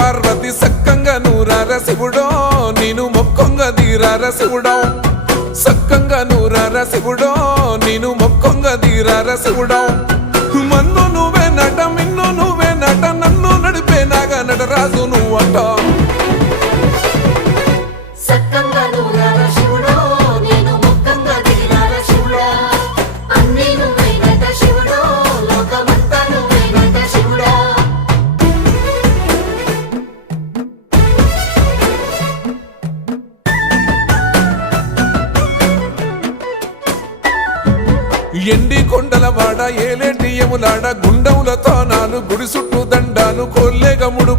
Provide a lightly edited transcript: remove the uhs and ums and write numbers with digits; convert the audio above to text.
పార్వతి సక్కంగా నూరార శివుడో నేను మొక్కొంగ దీరార శివుడో సక్కంగా నూరార శివుడో నేను మొక్కొంగ దీరార శివుడో మన్ను నువ్వే నట మిన్ను నువ్వే నట నన్ను నడిపే నాగ నటరాజు నువ్వట ఎండి కొండలవాడ ఏలేటి యములాడ గుండములతో నాలు గుడి చుట్టూ దండాలు కొల్లేగముడు